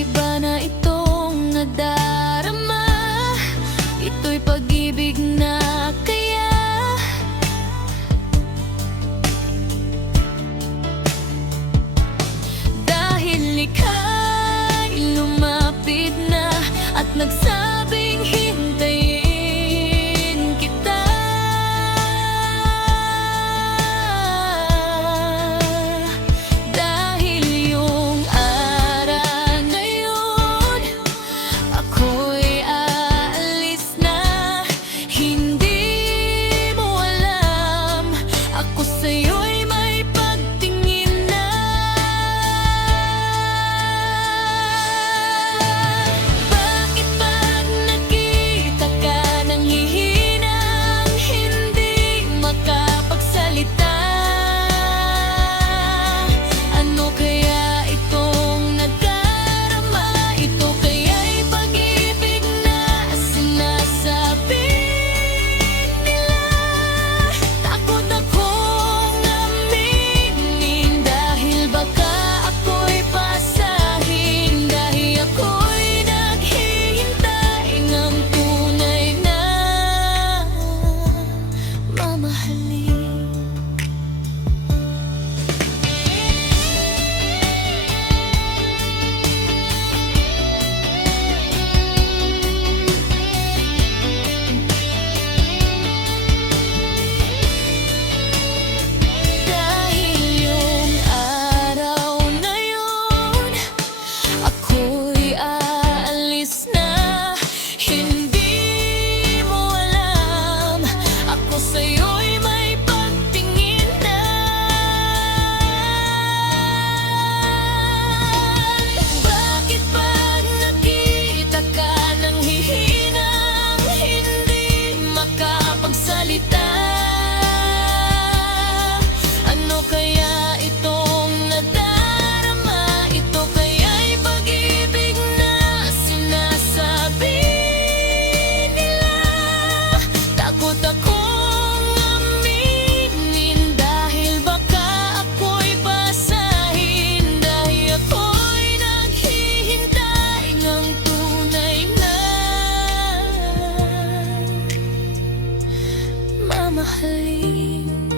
Iba na itong nadarama, ito'y pag-ibig na kaya dahil ika'y lumapit na at nagsabing hintayin kita. Dahil yung araw na yun, ako'y aalis na. Hindi mo alam, ako sa'yo'y may pagtingin na. Bakit pag nakita ka nang hihinang, hindi makapagsalita? Ano kaya itong nadarama? Ito kaya'y pag-ibig na sinasabi nila. Takot akong aminin, dahil baka ako'y pasahin. Dahil ako'y naghihintay ng tunay na mamahalin. Dahil yung araw na yun, ako'y aalis na. Hindi mo alam, ako sa'yo'y may pagtingin na. Bakit pag nakita ka nang hihinang, hindi makapagsalita? Ano kaya itong nadarama? Ito kaya'y pag-ibig na sinasabi nila. Takot akong aminin, dahil baka ako'y pasahin. Dahil ako'y naghihintay ng tunay na mamahalin.